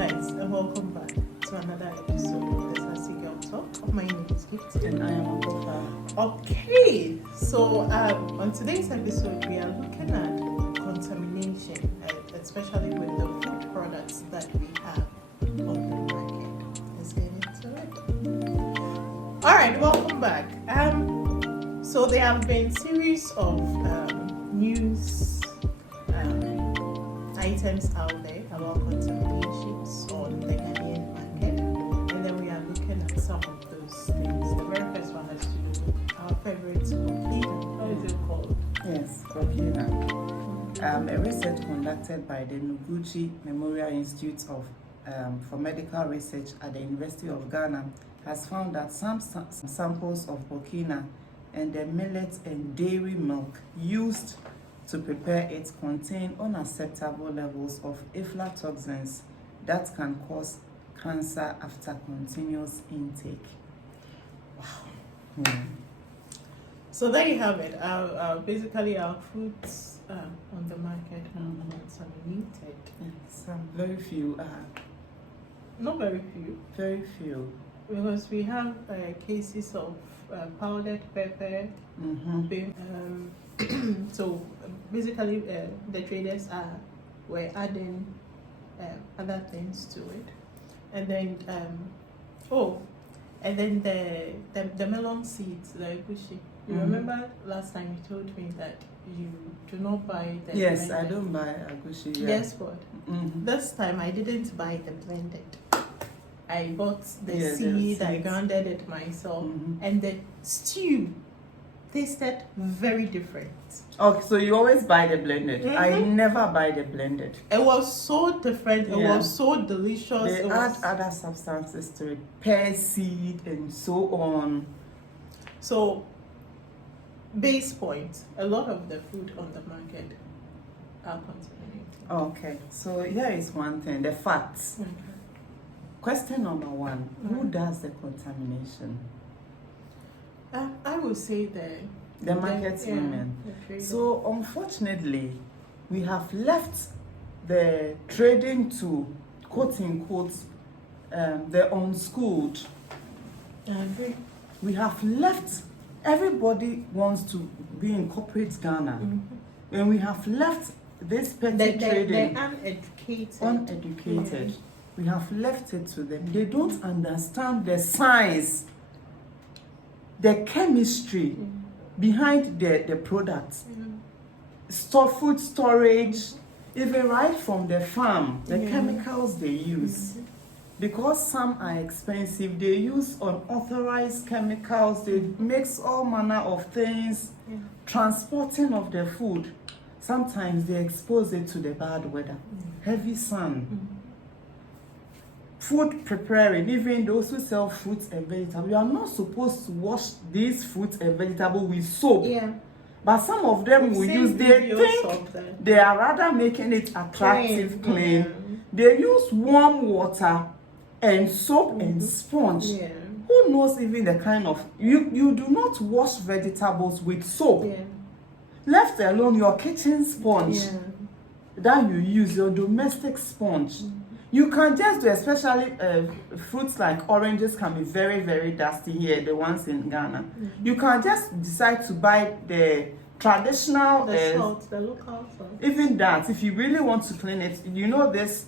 guys, and welcome back to another episode of the Sassy Girl Talk. My name is Gift. And I am Akofa. Okay, so on today's episode, we are looking at contamination, especially with the food products that we have on the market. Let's get into it. All right, welcome back. So there have been series of news items out there about contaminations on the Ghanaian market, and then we are looking at some of those things. The very first one has to do with our favorite Burkina. What is it called? Yes, Burkina. A research conducted by the Noguchi Memorial Institute for Medical Research at the University of Ghana has found that some samples of Burkina and the millet and dairy milk used to prepare it contain unacceptable levels of aflatoxins that can cause cancer after continuous intake. Wow. So there you have it. Basically, our foods on the market are contaminated. Some very few are. Not very few. Very few. Because we have cases of powdered pepper. So basically, the traders were adding other things to it, and then the melon seeds, the egusi. You remember last time you told me that you do not buy the Yes, blended. I don't buy egusi. Yeah. Guess what? This time I didn't buy the blended. I bought the seed, I grounded it myself, and the stew tasted very different. Okay, so you always buy the blended. I never buy the blended. It was so different. It was so delicious. They add other substances to it, pear seed and so on. So, base point, a lot of the food on the market are contaminated. Okay, so here is one thing, the facts. Question number one, who does the contamination? I would say the market women. So unfortunately, we have left the trading to quote unquote the unschooled. I agree. We have left. Everybody wants to be in corporate Ghana, and we have left this petty trading. They're uneducated. We have left it to them. They don't understand the science, the chemistry behind the products. Food storage, even right from the farm, the chemicals they use. Because some are expensive, they use unauthorized chemicals, they mix all manner of things, transporting of the food. Sometimes they expose it to the bad weather, heavy sun. Food preparing, even those who sell fruits and vegetables, you are not supposed to wash these fruits and vegetables with soap. But some of them will use, they think they are rather making it attractive, clean. They use warm water and soap and sponge. Who knows even the kind of, you do not wash vegetables with soap. Left alone your kitchen sponge that you use, your domestic sponge. You can just do, especially fruits like oranges can be very, very dusty here, the ones in Ghana. You can just decide to buy the traditional, salt, the local salt. Even that, if you really want to clean it, you know this,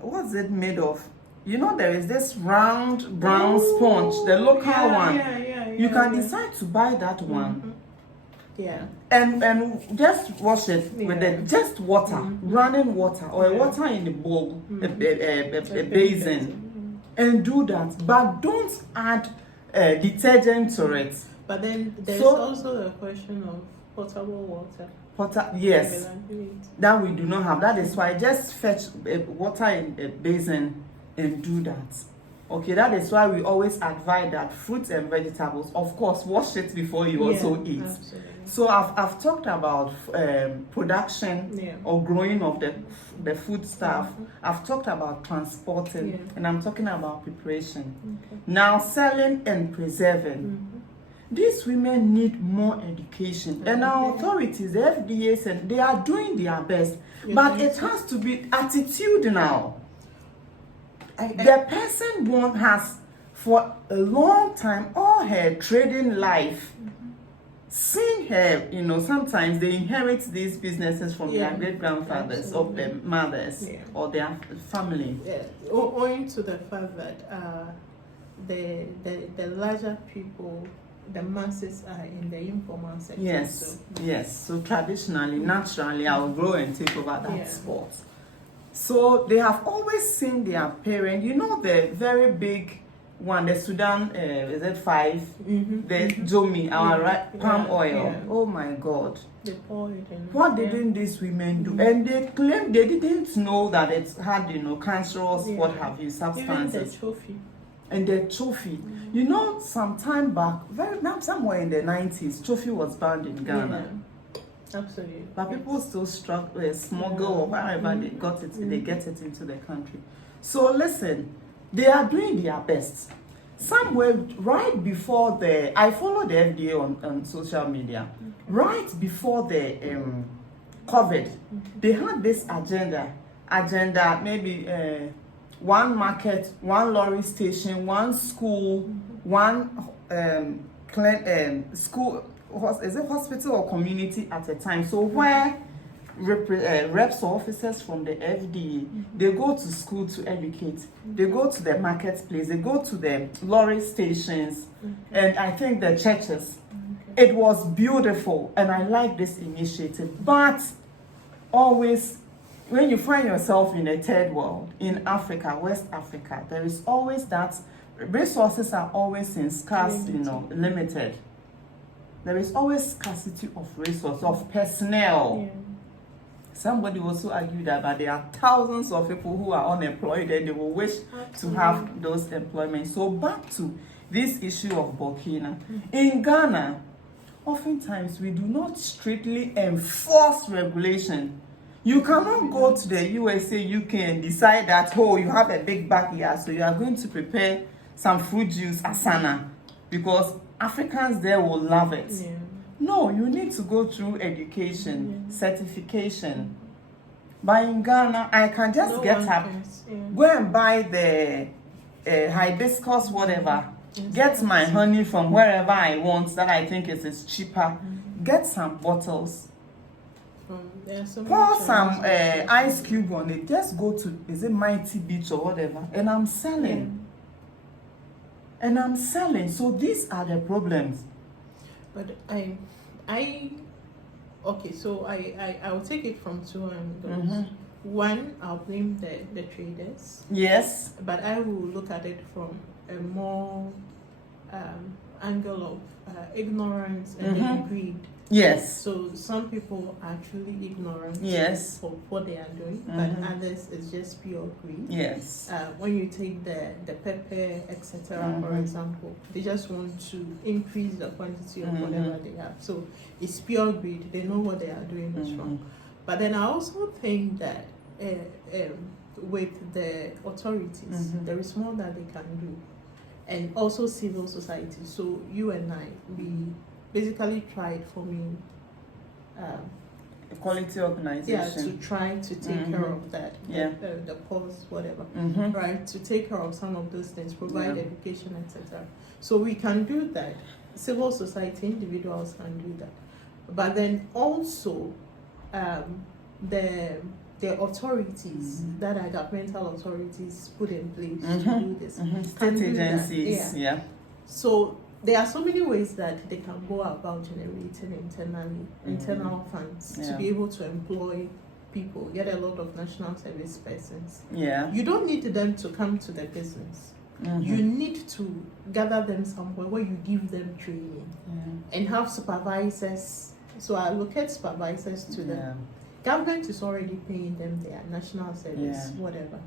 what's it made of? You know there is this round brown sponge, the local one. You can decide to buy that one. And just wash it with just water, running water, or water in the bowl, a basin, and do that. But don't add detergent to it. But then there's also a question of potable water. Yes, that we do not have. That is why just fetch water in a basin and do that. Okay, that is why we always advise that fruits and vegetables, of course, wash it before you also eat. Absolutely. So I've talked about production or growing of the food stuff. I've talked about transporting, and I'm talking about preparation. Now selling and preserving. these women need more education. And our authorities, the FDA, said they are doing their best. But it has to be attitudinal. The person has, for a long time, all her trading life, seen her, sometimes they inherit these businesses from their great-grandfathers or their mothers or their family. Yeah. Owing to the fact that the larger people, the masses are in the informal sector. Yes. So traditionally, naturally, I will grow and take over that spot. So they have always seen their parent, the very big one, the Sudan, is it 5? The Jomi, our palm oil. Yeah. Oh my God. They pour it in. What didn't these women do? And they claim they didn't know that it had, cancerous, what have you, substances. Even the trophy. And the trophy. Some time back, somewhere in the 90s, trophy was banned in Ghana. Absolutely. But people still smuggle or wherever they got it, they get it into the country. So listen, they are doing their best. Somewhere right before I follow the FDA on social media. Right before the COVID, they had this agenda, maybe one market, one lorry station, one school, one school, is it hospital or community at a time? So where reps or officers from the FDA, they go to school to educate, they go to the marketplace, they go to the lorry stations, and I think the churches. It was beautiful, and I like this initiative. But always, when you find yourself in a third world, in Africa, West Africa, there is always that resources are always in scarce, limited. There is always scarcity of resources, of personnel. Somebody also argued that but there are thousands of people who are unemployed and they will wish to have those employments. So back to this issue of Burkina. In Ghana, oftentimes we do not strictly enforce regulation. You cannot go to the USA, UK and decide that, you have a big backyard, so you are going to prepare some fruit juice, asana, because Africans there will love it. No, you need to go through education, certification. But in Ghana, I can just get up, go and buy the hibiscus, whatever, get my honey from wherever I want that I think is cheaper, get some bottles, pour some ice cube on it, just go to, is it Mighty Beach or whatever, and I'm selling. So these are the problems. But I will take it from two angles. One, I'll blame the traders. Yes. But I will look at it from a more angle of ignorance and greed. Yes. So some people are truly ignorant of what they are doing, but others is just pure greed. Yes. When you take the pepper, etc., for example, they just want to increase the quantity of whatever they have. So it's pure greed. They know what they are doing is wrong. But then I also think that with the authorities, there is more that they can do. And also civil society. So you and I, we basically tried forming a quality organization. To try to take care of that, the pause, whatever, right? To take care of some of those things, provide education, etc. So we can do that. Civil society, individuals can do that. But then also the authorities that are governmental authorities put in place to do this. State agencies, So there are so many ways that they can go about generating internal funds to be able to employ people, get a lot of national service persons. You don't need them to come to the business. You need to gather them somewhere where you give them training and have supervisors. So I allocate supervisors to them. Government is already paying them their national service, whatever.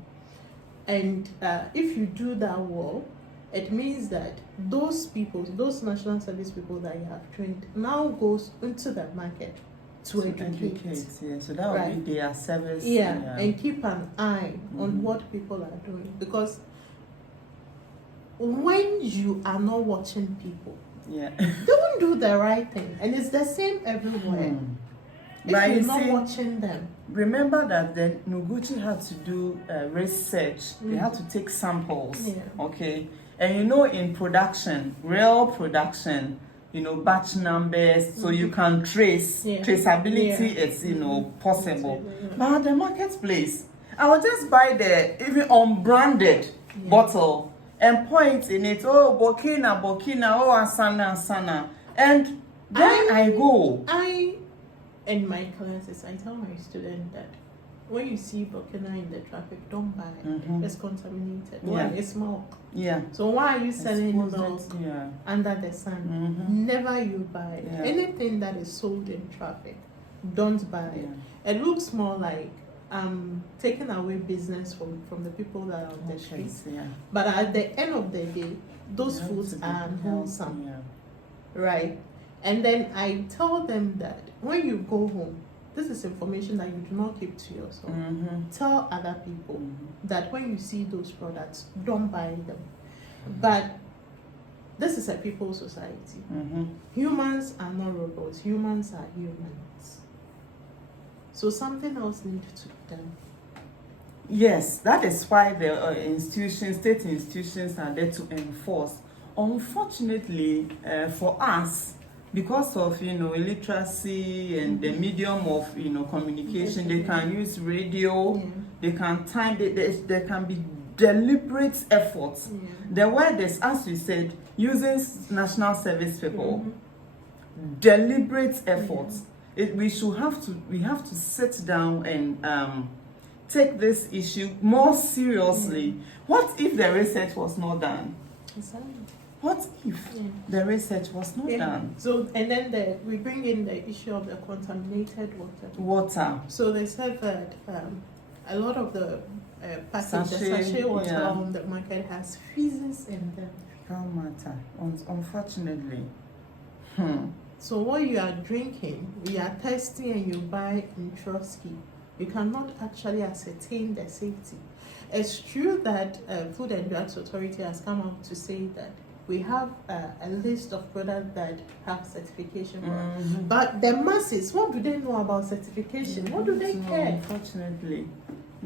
And if you do that well, it means that those people, those national service people that you have trained, now goes into the market to educate. So that would be their service. And keep an eye on what people are doing. Because when you are not watching people, Yeah. They won't do the right thing, and it's the same everywhere. If But you're you not see, watching them. Remember that the Noguchi had to do research. They had to take samples. Yeah. Okay. And you know, in production, real production, you know, batch numbers, so you can trace. Traceability is, you know, possible. But at the marketplace, I will just buy the even unbranded bottle and pour it in it. Oh, Burkina, oh, Asana. And then I go. In my classes, I tell my students that when you see Burkina in the traffic, don't buy it. It's contaminated. One, it's milk. Yeah. So why are you selling milk under the sun? Never you buy it. Anything that is sold in traffic, don't buy it. It looks more like taking away business from the people that are on the streets. But at the end of the day, those foods are unwholesome. Right? And then I tell them that when you go home, this is information that you do not keep to yourself. Tell other people that when you see those products, don't buy them. But this is a people society. Humans are not robots. Humans are humans. So something else needs to be done. Yes, that is why the state institutions are there to enforce. Unfortunately, for us, because of, you know, illiteracy and the medium of, you know, communication, they can use radio, they can time, there can be deliberate efforts. The word is, as you said, using national service people, deliberate efforts. We have to sit down and take this issue more seriously. What if the research was not done? Exactly. What if the research was not done? So, and then we bring in the issue of the contaminated water. So they said that a lot of the sachet water on the market has feces in them. Fecal matter, unfortunately. So what you are drinking, you are thirsty and you buy in Trotsky, you cannot actually ascertain the safety. It's true that Food and Drugs Authority has come out to say that we have a list of products that have certification. But the masses, what do they know about certification? What do they care? Unfortunately.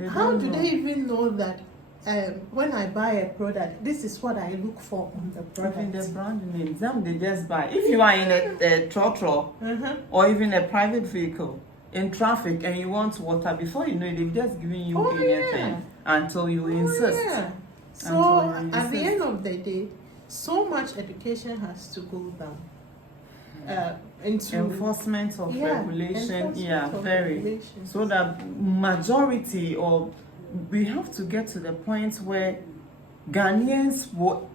How do they even know that when I buy a product, this is what I look for on the product? Even the brand names, them they just buy. If you are in a trotro or even a private vehicle in traffic and you want water, before you know it, they've just given you anything until you insist. So at the end of the day, so much education has to go down into enforcement of regulation. Very. So that majority, or we have to get to the point where Ghanaians,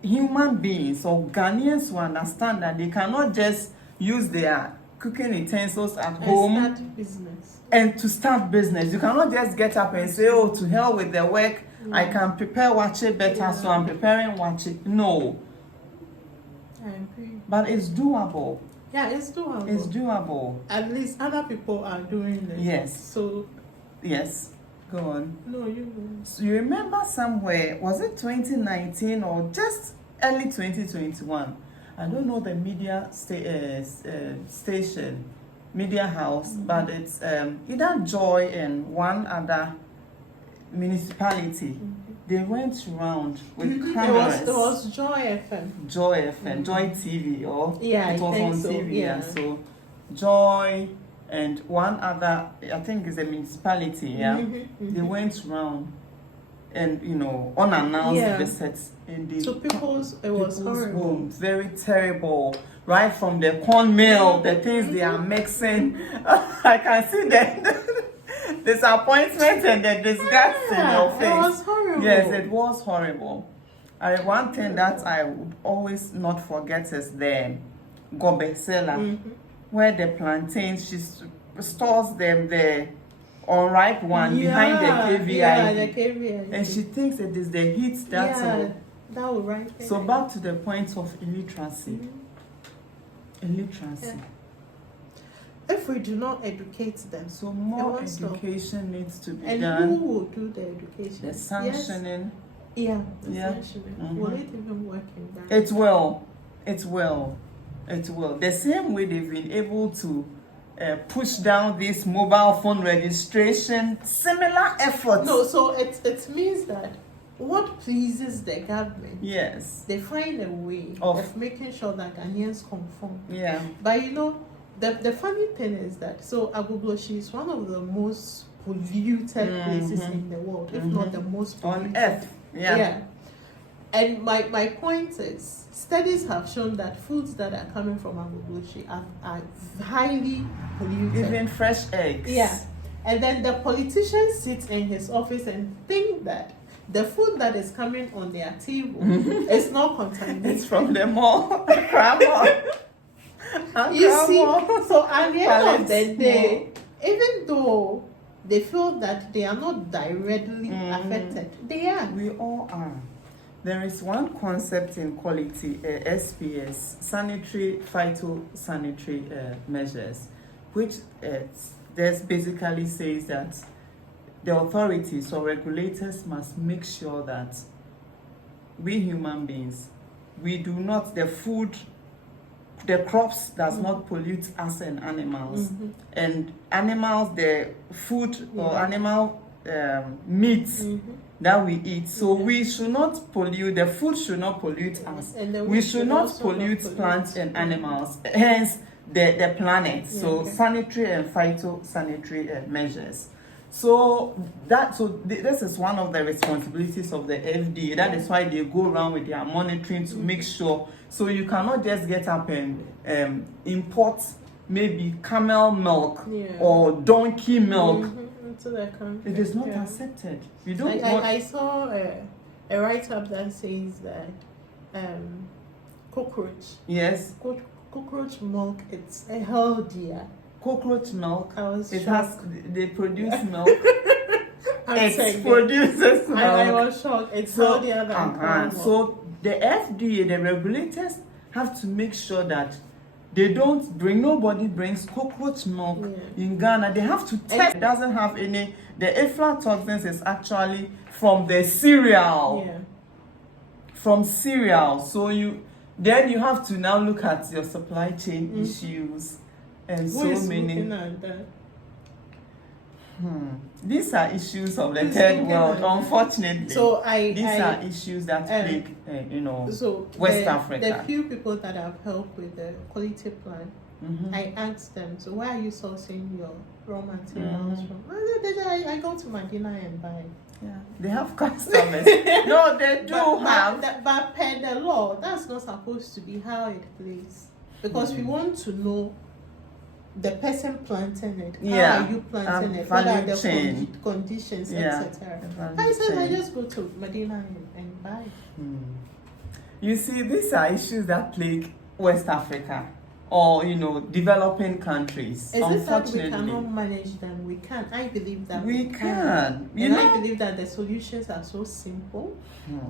human beings or Ghanaians, will understand that they cannot just use their cooking utensils at home and to start business. You cannot just get up and say, oh, to hell with the work, I can prepare wache better, so I'm preparing wache. No. I agree. But it's doable. Yeah, it's doable. It's doable. At least other people are doing it. Yes. So. Yes. Go on. No, you go. So you remember somewhere, was it 2019 or just early 2021? I don't know the media station, media house, but it's either Joy and one other municipality. They went around with cameras. It was Joy FM. Joy FM, Joy TV, or it was on so. TV. So Joy and one other, I think it's a municipality. They went around and, you know, unannounced visits in the people's horrible. Homes. Very terrible. Right from the corn mill, the things they are mixing. I can see the disappointment and the disgust in your face. It was horrible. Yes, it was horrible. And one thing that I would always not forget is the gobe seller, where the plantains, she stores them there. Unripe one behind the KVI. And she thinks it is the heat that will ripen. So back to the point of illiteracy. Illiteracy. If we do not educate them, so more education needs to be done. And who will do the education? The sanctioning. Sanctioning. Will it even work in that? It will. It will. It will. The same way they've been able to push down this mobile phone registration, similar efforts. No, so it means that what pleases the government, yes, they find a way of making sure that Ghanaians conform. Yeah. But you know, the funny thing is that Agbogbloshie is one of the most polluted places in the world, if not the most polluted. On earth. Yeah. And my point is, studies have shown that foods that are coming from Agbogbloshie are highly polluted. Even fresh eggs. Yeah. And then the politician sits in his office and think that the food that is coming on their table is not contaminated. It's from the mall. You see, so at the end of the day, even though they feel that they are not directly affected, they are. We all are. There is one concept in quality, SPS, sanitary phytosanitary measures, which basically says that the authorities or regulators must make sure that we human beings, we do not, the crops does not pollute us and animals. And animals, the food or animal meats that we eat. So we should not pollute, the food should not pollute us. And we should not pollute plants and animals, hence the planet. So sanitary and phytosanitary measures. So this is one of the responsibilities of the FDA. That is why they go around with their monitoring to make sure. So you cannot just get up and import maybe camel milk or donkey milk. It is not accepted. We don't. I saw a write-up that says that cockroach. Yes. Cockroach milk, it's healthier. Cockroach milk. They produce milk. It produces milk. I was shocked. It's healthier than so the FDA, the regulators have to make sure that nobody brings cockroach milk in Ghana. They have to test. It doesn't have any. The aflatoxins is actually from the cereal. Yeah. From cereal. So you have to now look at your supply chain issues. And Who is looking at that? These are issues of the third world, unfortunately. So these are issues that plague, West Africa. The few people that have helped with the quality plan, I asked them, so where are you sourcing your raw materials from? I go to Medina and buy. Yeah, they have customers. No, they do have. But per the law, that's not supposed to be how it plays. Because we want to know the person planting it, how are you planting it, what are the conditions, etc. I said I just go to Medina and buy. You see, these are issues that plague West Africa or developing countries. Is it that we cannot manage them? We can. I believe that we can. I believe that the solutions are so simple,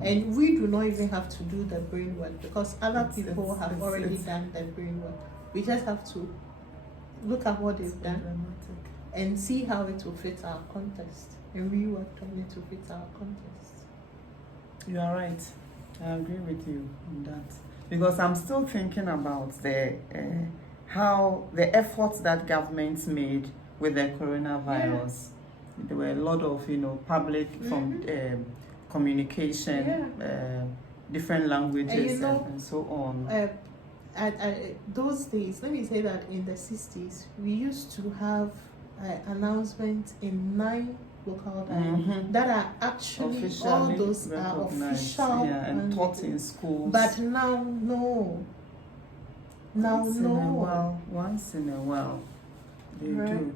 and we do not even have to do the brain work because other people have already done the brain work. We just have to look at what they've done and see how it will fit our context, and we work on it to fit our context. You are right. I agree with you on that because I'm still thinking about how the efforts that governments made with the coronavirus. There were a lot of public communication, different languages and so on. At those days, let me say that in the 60s, we used to have announcements in 9 local dialects that are actually all those are official and taught in schools. But now, no. Once in a while, they do.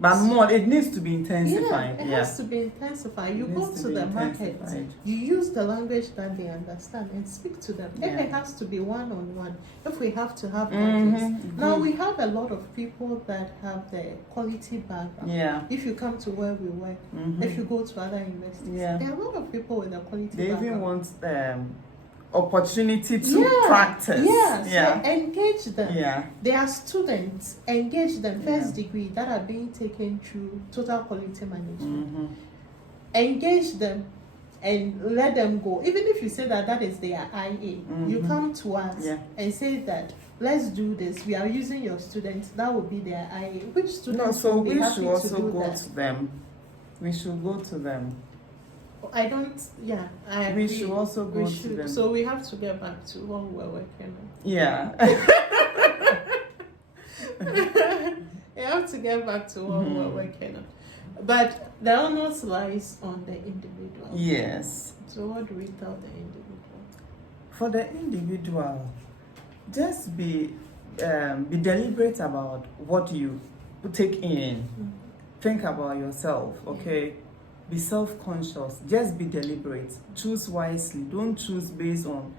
But more, it needs to be intensified. It has to be intensified. You go to the market, you use the language that they understand and speak to them. If it has to be one-on-one, if we have to have now we have a lot of people that have the quality background. Yeah. If you come to where we work, if you go to other universities, there are a lot of people with the quality background. They even want opportunity to practice. So engage them. Yeah. They are students. Engage them. First degree that are being taken through total quality management. Engage them and let them go. Even if you say that is their IA, you come to us and say that let's do this. We are using your students. That would be their IA. Which students? No, so will be we happy should to also do go that? to them. We should go to them. I don't. Yeah, I agree. We should also go to them. So we have to get back to what we're working on. Yeah. You have to get back to what we're working on. But the onus lies on the individual. Yes. So what do we tell the individual? For the individual, just be deliberate about what you take in. Think about yourself, okay? Be self-conscious. Just be deliberate. Choose wisely. Don't choose based on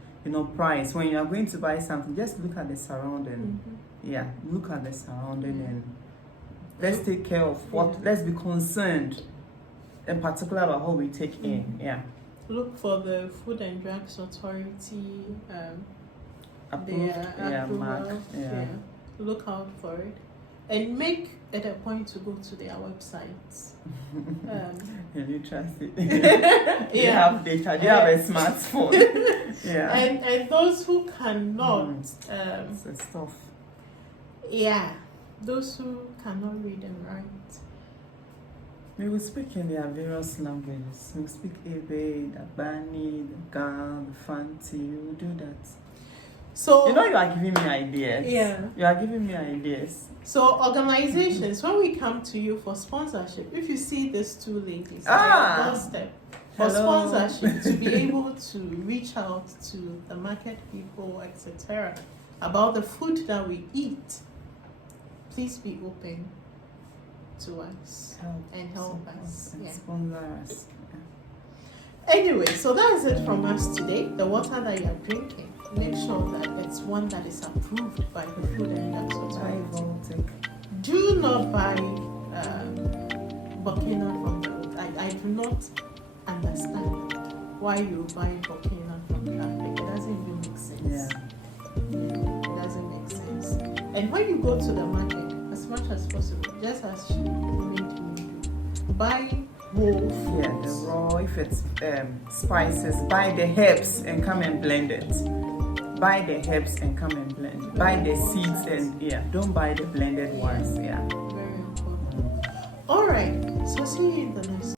price. When you are going to buy something, just look at the surrounding. Yeah, look at the surrounding and let's take care of what. Let's be concerned, in particular, about what we take in. Yeah. Look for the Food and Drugs Authority. Approved. Approval. Mark. Yeah. Look out for it, and make it a point to go to their websites. You trust it. They have data. They have a smartphone. Yeah. And those who cannot. It's a stuff. Yeah. Those who cannot read and write. We will speak in their various languages. We will speak Ebe, the Bani, the Ga, the Fanti. We will do that. So you are giving me ideas. Yeah. You are giving me ideas. So organizations, when we come to you for sponsorship, if you see these two ladies at your doorstep for sponsorship to be able to reach out to the market people, etc., about the food that we eat, please be open to us and help us. And sponsor us. Anyway, so that is it from us today. The water that you are drinking, make sure that it's one that is approved by the Food and Drugs Authority. Do not buy Burkina from the road. I do not understand why you buy Burkina from traffic. It doesn't even make sense. Yeah. It doesn't make sense. And when you go to the market, as much as possible, just as she made you do, buy raw food. Yeah, the raw. If it's spices, buy the herbs and come and blend it. Buy the herbs and come and blend it. Buy the seeds and don't buy the blended ones. Yeah. Very important. All right. So see you in the next.